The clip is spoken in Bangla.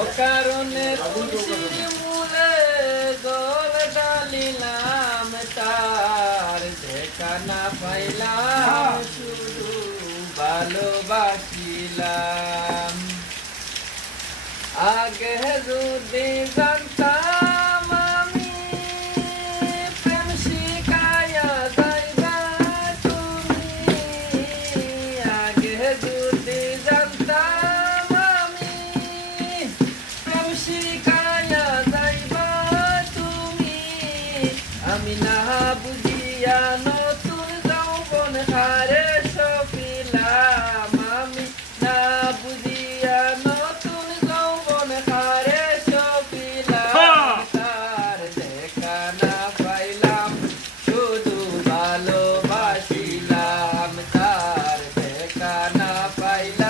অকারণে তুলসীর মূলে জল ঢালিলাম, তার দেখা না পাইলাম, শুধু ভালোবাসিলাম। আগে যদি জানতাম আমি প্রেম শিখাইয়া যাইবা তুমি, আগে যদি জানতাম আমি প্রেম শিখাইয়া যাইবা তুমি, আমি না বুঝিয়া নতুন যৌবন হারে সপিলাম, আমি না বুঝিয়া নতুন যৌবন হারে সপিলাম, তার দেখা না পাইলাম, শুধু ভালোবাসিলাম, তার দেখা না পাইলাম।